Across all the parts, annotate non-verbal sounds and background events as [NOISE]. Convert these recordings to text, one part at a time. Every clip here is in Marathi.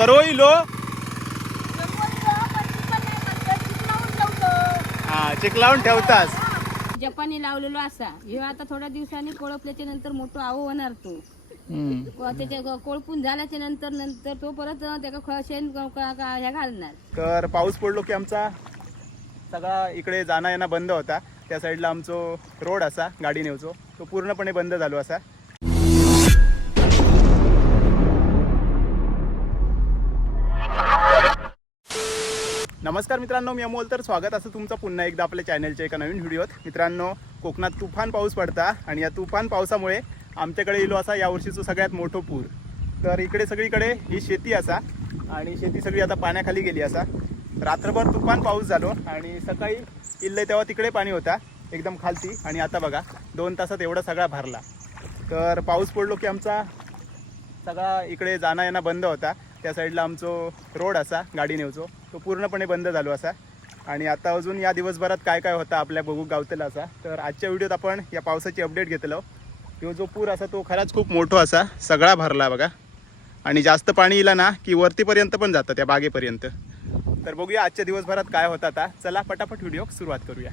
करो इलो हा चिकलावून ठेवतास. जपानी लावलेलो असा. ह्यो आता थोड्या दिवसांनी कोळपल्याच्या नंतर मोठं आहो होणार तो. व त्याच्या कोळपून झाल्याच्यानंतर नंतर तो परत त्याला ख- शेण क- क- क- ह्या घालणार. तर पाऊस पडलो की आमचा सगळा इकडे जाणं येणं बंद होता. त्या साईडला आमचो रोड असा गाडी नेवचो तो पूर्णपणे बंद झालो असा. नमस्कार मित्रांनो मी अमोल. तर स्वागत. असं तुमचं पुन्हा एकदा आपल्या चॅनलच्या एका नवीन व्हिडिओत. मित्रांनो कोकणात तुफान पाऊस पडता आणि या तुफान पावसामुळे आमच्याकडे येलो असा यावर्षीचं सगळ्यात मोठं पूर. तर इकडे सगळीकडे ही शेती असा आणि शेती सगळी आता पाण्याखाली गेली असा. रात्रभर तुफान पाऊस झालो आणि सकाळी इल्ले तेव्हा तिकडे पाणी होता एकदम खालती. आणि आता बघा दोन तासात एवढा सगळा भरला. तर पाऊस पडलो की आमचा सगळा इकडे जाणं येणं बंद होता. त्या साईडला आमचो रोड असा गाडी नेवचो तो पूर्णपणे बंद झालो असा. आणि आता अजून या दिवसभरात काय काय होता आपल्या बघू गावतेला असा. तर आजच्या व्हिडिओत आपण या पावसाची अपडेट घेतलो तो जो पूर असा तो खराच खूप मोठो असा सगळा भरला बघा. आणि जास्त पाणी इला ना की वरतीपर्यंत पण जातं त्या बागेपर्यंत. तर बघूया आजच्या दिवसभरात काय होता आता. चला पटापट व्हिडिओ सुरुवात करूया.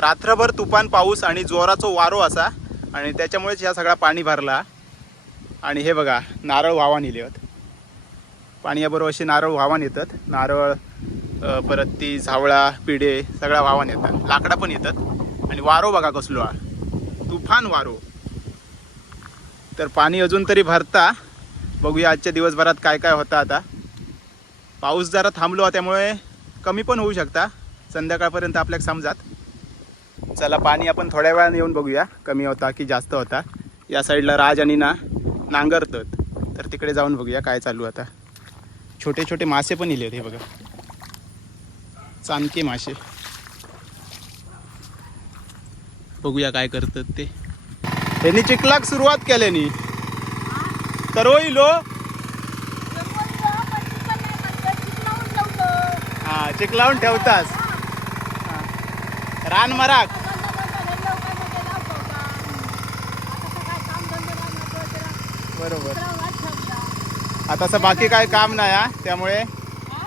रात्रभर तुफान पाऊस आणि जोराचो वारो असा. आणि त्याच्यामुळेच ह्या सगळा पाणी भरला. आणि हे बघा नारळ वावा नेले होत पाण्याबरोबर असे नारळ वाहवान येतात. नारळ परत ती झावळा पिढे सगळ्या वाहवान येतात. लाकडा पण येतात. आणि वारो बघा कसलो हा. तुफान वारो. तर पाणी अजून तरी भरता. बघूया आजच्या दिवसभरात काय काय होतं आता. पाऊस जरा थांबलो त्यामुळे कमी पण होऊ शकता. संध्याकाळपर्यंत आपल्याला समजात. चला पाणी आपण थोड्या वेळाने येऊन बघूया. कमी होता की जास्त होता. या साईडला राज आणि ना नांगरतात तर तिकडे जाऊन बघूया काय चालू आता. छोटे छोटे मासे पण इले हे बघा. चांदके मासे. बघूया काय करतात ते. त्यांनी चिखलाक सुरुवात केल्यानी. तर इलो हा चिखलावून ठेवतास. रान मराक. बरोबर. आता असं बाकी काय काम नाही हा. त्यामुळे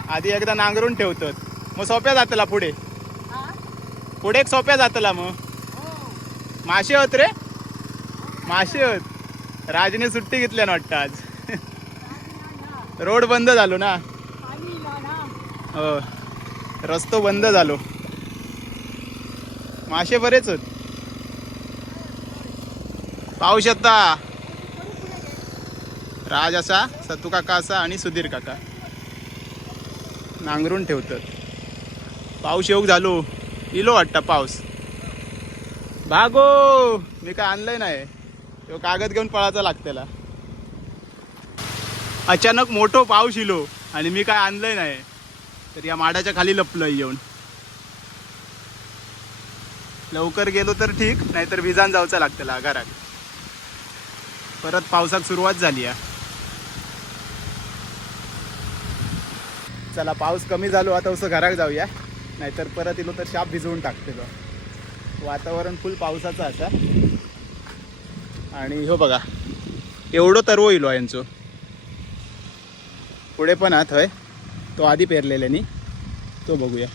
आधी एकदा नांगरून ठेवतात. मग सोप्या जातला पुढे. पुढे एक सोप्या जातला मग. मासे होत रे. मासे होत. राजने सुट्टी घेतल्या ना वाटतं आज. रोड बंद झालो ना. हो. रस्तो बंद झालो. मासे बरेच होत. पाऊस येता राज असा सत्तू काका असा आणि सुधीर काका. नांगरून ठेवतात. पाऊस येऊक झालो. इलो वाटता पाऊस. भागो! मी काय आणलंय नाही. तो कागद घेऊन पळायचा लागतेला. अचानक मोठो पाऊस इलो आणि मी काय आणलंय नाही. तर या माडाच्या खाली लपलोय येऊन. लवकर गेलो तर ठीक नाहीतर विजान जाऊचा लागतेला घरात. परत पावसाक सुरुवात झाली आहे चला पाऊस कमी झालो आता असं घराक जाऊया. नाहीतर परत इलो तर शाप भिजवून टाकते बा वातावरण फुल पावसाचं असा आणि हो बघा एवढं तरव इलो यांचो. पुढे पण आत होय? तो आधी पेरलेल्यानी तो बघूया.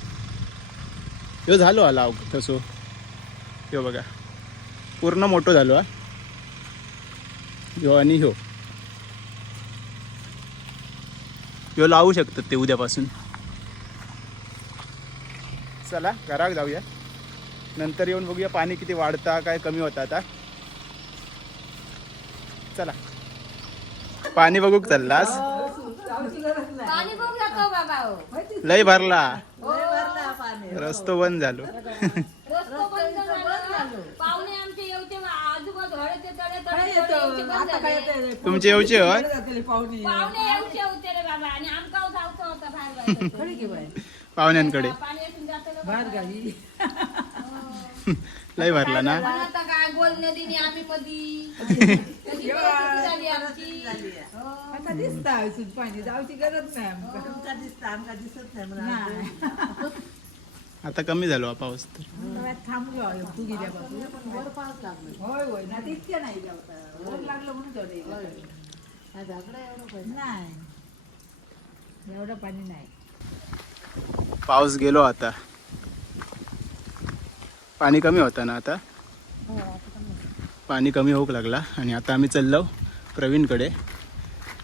ह्यो झालो आला तसो. ह्यो बघा. पूर्ण मोठं झालो हा. ह्यो आणि ह्यो ह्यो लावू शकतात ते उद्यापासून. चला घरात जाऊया. नंतर येऊन बघूया पाणी किती वाढता काय कमी होता आता. चला. पाणी बघूक चाललास? पाणी बघ जातो बाबा हो. लय भरला. रस्तो बंद झालो [LAUGHS] रस्तो बंद झालं. पाहुणे आमचे येऊचे तुमचे येऊचे होय पाहुणे. येऊचे होते रे बाबा आणि आमका जाऊचं होतं बाहेर जायचं. पाहुण्यांकडे. पाणी असून जातं [LAUGHS] लय भरला ना? पण आता काय गोल नदीने आम्ही कधी कशी परिस्थिती झाली आमची. हो. आता दिसता पाणी. जाऊची गरज नाही आमका. नाही. आता कमी झालो हा पाऊस तर. एवढं पाणी नाही. पाऊस गेलो आता. पाणी कमी होता ना आता? पाणी कमी होऊक लागला आणि आता आम्ही चाललो प्रवीणकडे.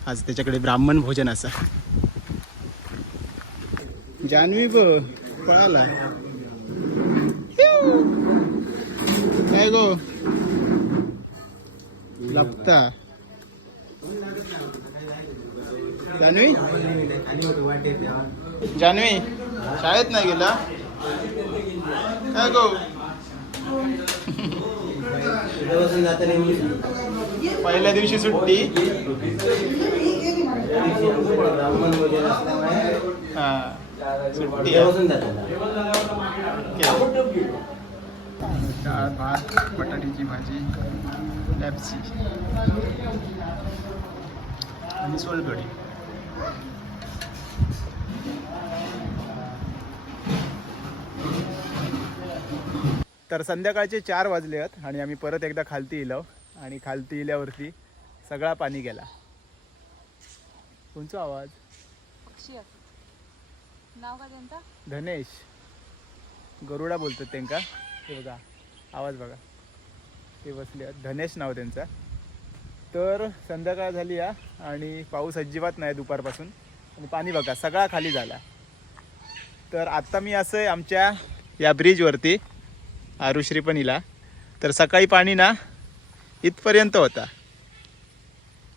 आज त्याच्याकडे ब्राह्मण भोजन असा. जान्हवी ब पळाला हिऊ. काय गो? लपता. जान्हवी? जान्हवी शाळेत नाही गेला? काय गो? पहिल्या दिवशी सुट्टी. हा. डाळ भात बटाट्याची भाजी लॅप्सी आणि सोलकढी. तर संध्याकाळचे चार वाजले आहेत आणि आम्ही परत एकदा खालती इलो आणि खालती इल्यावरती सगळा पाणी गेला. कोणचा आवाज? नाव का त्यांचा? धनेश. गरुडा बोलतात त्यांका. हे बघा आवाज बघा. ते बसले धनेश नाव त्यांचा. तर संध्याकाळ झाली या आणि पाऊस अजिबात नाही दुपारपासून. आणि पाणी बघा सगळा खाली झाला. तर आत्ता मी असं आहे आमच्या या ब्रिजवरती आरुश्री पण तर सकाळी पाणी ना इथपर्यंत होता.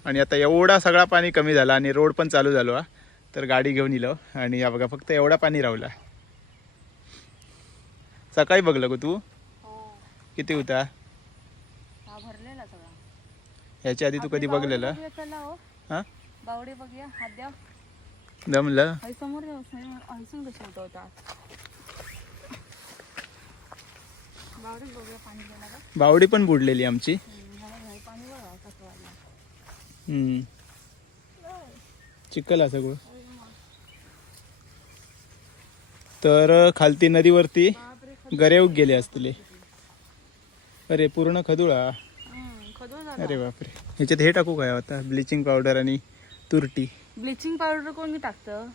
आणि आता एवढा सगळा पाणी कमी झाला आणि रोड पण चालू झालो हा. तर गाडी घेऊन इलो. आणि या बघा फक्त एवढा पाणी राहिला. सकाळी बघलं ग तू? हो. किती होता? ह्याच्या आधी तू कधी बघलेलं? हो. हा? बावडे बघूया हात द्या. जमलं आई समोर हयसून कशी होतं होता बावडे पाणी बुडलेली आमची. चिखल आहे सगळं तर खालती नदीवरती गरेव गेले असतले. अरे पूर्ण खदुळा. अरे बापरे. ह्याच्यात हे टाकू काय आता? ब्लिचिंग पावडर आणि तुरटी. ब्लिचिंग पावडर कोणी टाकतं?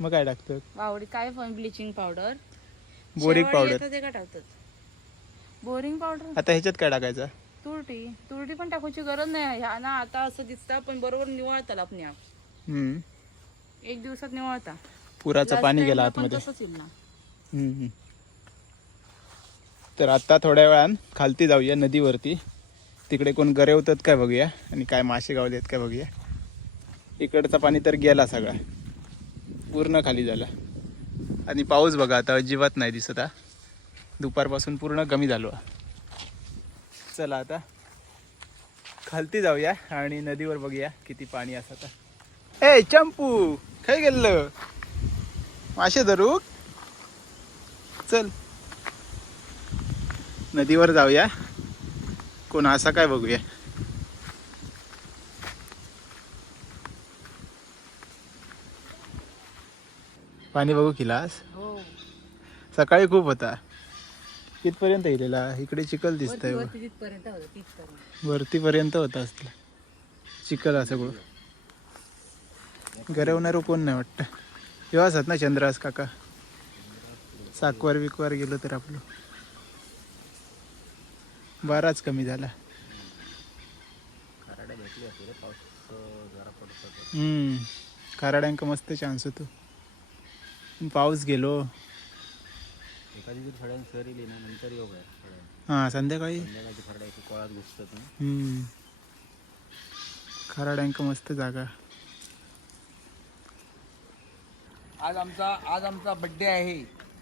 मग काय टाकतं बावडी काय पण ब्लिचिंग पावडर बोरिक पावडर ते का टाकतात? बोरिंग पावडर आता ह्याच्यात काय टाकायचं? तुरटी. तुरटी पण टाकायची गरज नाही ह्या ना आता असं दिसतं पण बरोबर निवळतात आपण. एक दिवसात निवळता. पुराचं पाणी गेलं आतमध्ये. हम्म, हम्म. तर आता थोड्या वेळान खालती जाऊया नदीवरती. तिकडे कोण गरवतात काय बघूया. आणि काय मासे गावले आहेत काय बघूया. इकडचं पाणी तर गेला सगळा. पूर्ण खाली झाला. आणि पाऊस बघा आता अजिबात नाही दिसत हा. दुपारपासून पूर्ण कमी झालो. हा. चला आता. खालती जाऊया आणि नदीवर बघूया किती पाणी असत. ए चंपू काय गेलं मासे धरू. चल. नदीवर जाऊया. कोण असा काय बघूया. पाणी बघू किलास हो. सकाळी खूप होता. कितपर्यंत गेलेला. इकडे चिखल दिसतंय वरतीपर्यंत होता असला. चिखल हा सगळं गरवणार कोण नाही वाटतं. तेव्हा असत ना चंद्रास काका. साकवार विकवार गेलो तर आपलं. बराच कमी झाला. हम्म कराड्यांक मस्त चान्स होतो. पाऊस गेलो. हा संध्याकाळी. खराड्यांक मस्त जागा. आज आमचा आज आमचा बर्थडे आहे.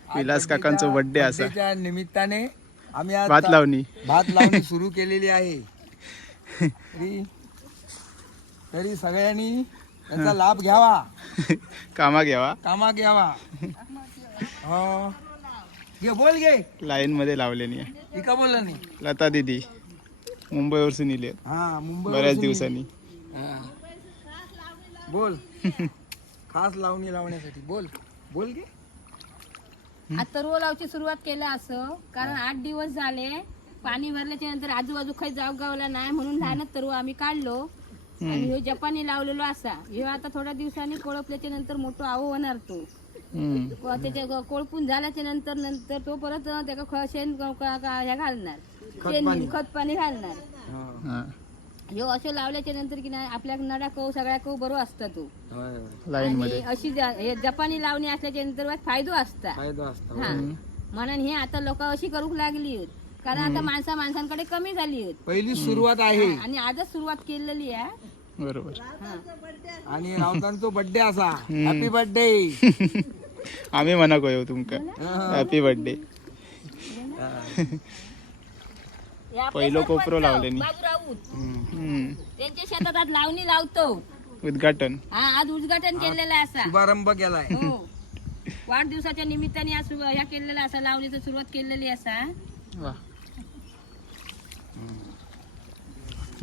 आज विलास birthday काकांचा च्या- birthday असा. birthday च्या निमित्ताने आम्ही आज भात लावणी. भात लावणी सुरू केलेली आहे. तरी तरी सगळ्यांनी त्याचा लाभ घ्यावा. कामा घ्यावा. कामा घ्यावा. हो. घे बोल घे. लाईन मध्ये लावलेली आहे ती का बोलला नाही. लता दिदी मुंबईवरसून इले हा मुंबई बऱ्याच दिवसांनी. बोल. [LAUGHS] खास लावणी लावण्यासाठी. बोल. बोल घे आता रोल लावची सुरुवात केलं असं. कारण आठ दिवस झाले. पाणी भरल्याच्या नंतर आजूबाजू काही जाऊ गावला नाही म्हणून लहानच तरु आम्ही काढलो. आणि ह्यो जपानी लावलेलो असा. ह्यो आता थोड्या दिवसांनी कोळपल्याच्या नंतर मोठं आहो होणार तो. क- त्याच्या कोळपून झाल्याच्यानंतर नंतर तो परत त्याला ख- शेण क- क- क- हे घालणार. शेण खत पाणी घालणार. हा. ह्यो असं लावल्याच्या नंतर की नाही आपल्या नड्या कव सगळ्या कव बरो असता तो. लाईन मध्ये. अशी जा- हे जपानी लावणी असल्याच्या नंतर वाट फायदो असता. फायदा असतो हा. म्हणून हे आता लोक अशी करूक लागली आहेत कारण आता माणसा माणसांकडे कमी झाली आहेत पहिली सुरुवात आहे. आणि आजच सुरुवात केलेली आहे. बरोबर. हा. आणि राऊतांचो बर्थडे असा. हॅपी बर्थडे [LAUGHS] आम्ही म्हणा येऊ तुमका. हॅपी बर्थडे पहिलं कोपरं. बाबूराव. हम्म. त्यांच्या शेतात आज लावणी लावतो. उद्घाटन. हा आज उद्घाटन केलेलं असा. शुभारंभ केलाय. हो. वाढदिवसाच्या निमित्ताने आज सुरु- ह्या केलेला असा लावणीची सुरुवात केलेली असा. वा.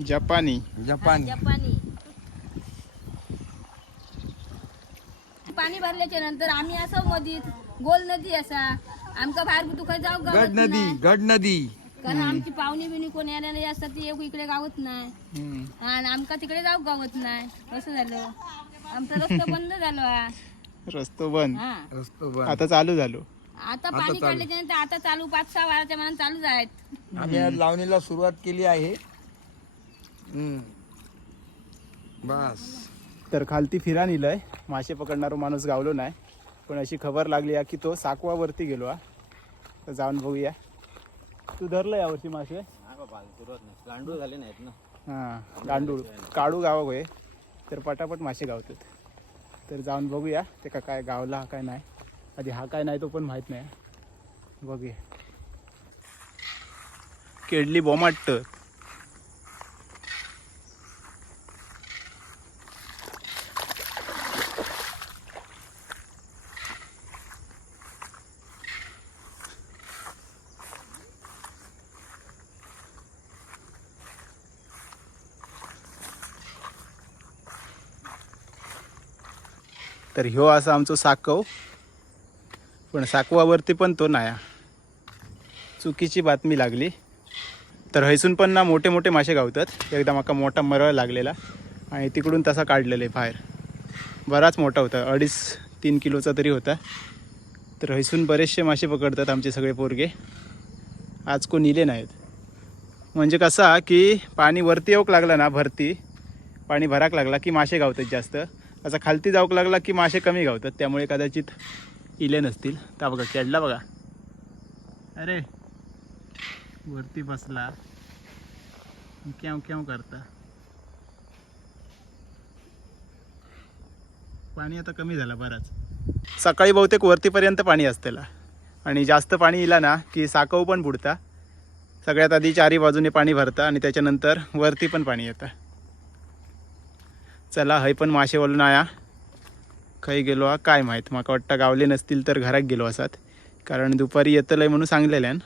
जपानी. जपान. जपानी. पाणी भरल्याच्या नंतर आम्ही असं मधीत गोल नदी असा. आमका बाहेर तुका जाऊ गड नदी नाही गड नदी. कारण आमची पाहुणी बिनी कोण येणारी असतात ती एक इकडे गावत नाही. हम्म. आणि आमका तिकडे जाऊ गावत नाही. असं झालं. आमचा रस्ता [LAUGHS] बंद झालो. हा. रस्तो बंद. हा. रस्तो बंद. आता चालू झालो. आता पाणी काढल्याच्या नंतर आता चालू पाच सहा वाराच्या मनात चालूच आहेत. आम्ही आज लावणीला सुरुवात केली आहे. हम्म. बस. तर खालती फिरा नेलंय. मासे पकडणारा माणूस गावलो नाही. पण अशी खबर लागली आहे की तो साकवावरती गेलो हा. तर जाऊन बघूया. तू धरलं यावर्षी मासे? हा बाबा सुरुवात नाही. गांडूळ झाले नाहीत ना. हां गांडूळ. काळू गावा होय तर पटापट मासे गावतात. तर जाऊन बघूया ते का काय गावला हा काय नाही. आधी हा काय नाही तो पण माहीत नाही. बघूया. केडली बोमाट तर ह्यो असा आमचो साकव. पण साकवावरती पण तो नाया. चुकीची बातमी लागली. तर हैसून पण ना मोठे मोठे मासे गावतात. एकदा माका मोठा मरळ लागलेला. आणि तिकडून तसा काढलेला आहे बाहेर. बराच मोठा होता. अडीच तीन किलोचा तरी होता. तर हैसून बरेचसे मासे पकडतात आमचे सगळे पोरगे. आज कोण इले नाहीत. म्हणजे कसा की पाणी वरती येऊक लागला ना भरती. पाणी भराक लागला की मासे गावतात जास्त. असा खालती जाऊक लागला की मासे कमी गावतात. त्यामुळे कदाचित इले नसतील. तर बघा चढला बघा. अरे वरती बसला. केव केव करता. पाणी आता कमी झालं बराच. सकाळी बहुतेक वरतीपर्यंत पाणी असतेला. आणि जास्त पाणी इला ना की साकव पण बुडता. सगळ्यात आधी चारी बाजूने पाणी भरता आणि त्याच्यानंतर वरती पण पाणी येतं. चला हय पण मासे वळून आया. खंय गेलो हा? काय माहीत? म्हाका वाटतं गावले नसतील तर घरात गेलो असत. कारण दुपारी येतलंय म्हणून सांगलेल्यान.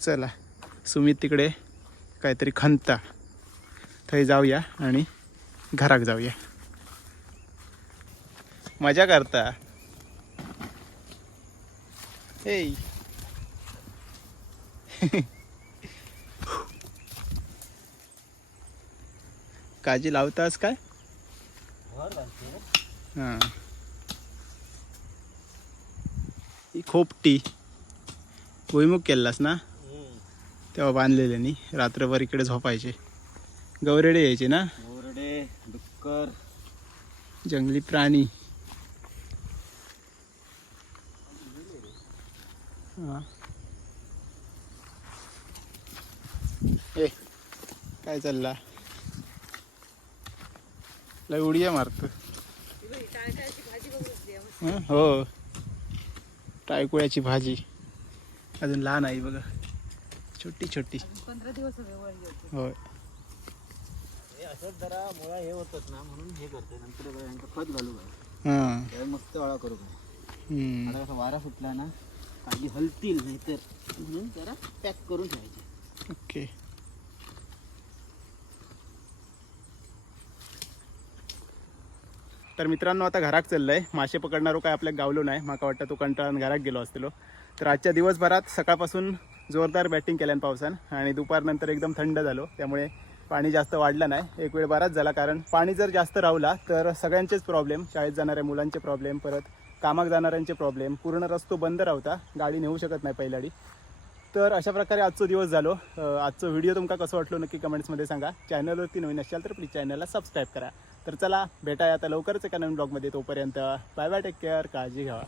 चला सुमित तिकडे काहीतरी खंता. थंय जाऊया आणि घराक जाऊया. मजा करता? हे [LAUGHS] काजी लावतास काय? हां ही. खोपटी. भुईमुग केलास ना? तेव्हा बांधलेल्यानी रात्रभर इकडे झोपायचे. गौरेडे यायचे ना? ओरडे डुक्कर. जंगली प्राणी. हा. ए काय चालला? लय उडिया मारतो. हं? टायकुळ्याची भाजी. अजून लहान आहे बघा. छोटी छोटी. होय. हे. असंच जरा मुळा हे. होतात ना म्हणून हे. करते नंतर बघा यांचं खत घालू हां त्यावेळी मस्त वाळा करू. आता कसा वारा सुटला ना काढली हलतील नाहीतर म्हणून जरा पॅक करून ठेवायचे ओके. तर मित्रांनो आता घरात चाललंय. मासे पकडणारो हो काय आपल्या गावलो नाही. माका वाटतं तो कंटाळून घरात गेलो असलेलो तर आजच्या दिवसभरात सकाळपासून जोरदार बॅटिंग केल्यान पावसान आणि दुपारनंतर एकदम थंड झालो. त्यामुळे पाणी जास्त वाढलं नाही. एक वेळ बराच झाला कारण पाणी जर जास्त राहिला तर सगळ्यांचेच प्रॉब्लेम शाळेत जाणाऱ्या मुलांचे प्रॉब्लेम परत कामाक जाणाऱ्यांचे प्रॉब्लेम पूर्ण रस्तो बंद राहता. गाडी नेऊ शकत नाही पहिल्याडी तर अशा प्रकारे आजचा दिवस झालो. आजचा व्हिडिओ तुमका कसं वाटलो नक्की कमेंट्समध्ये सांगा. चॅनलवरती नवीन असाल तर प्लीज चॅनलला सबस्क्राईब करा. तर चला भेटाय आता लवकरच एका नवीन ब्लॉगमध्ये. तोपर्यंत बाय बाय टेक केअर काळजी घ्यावा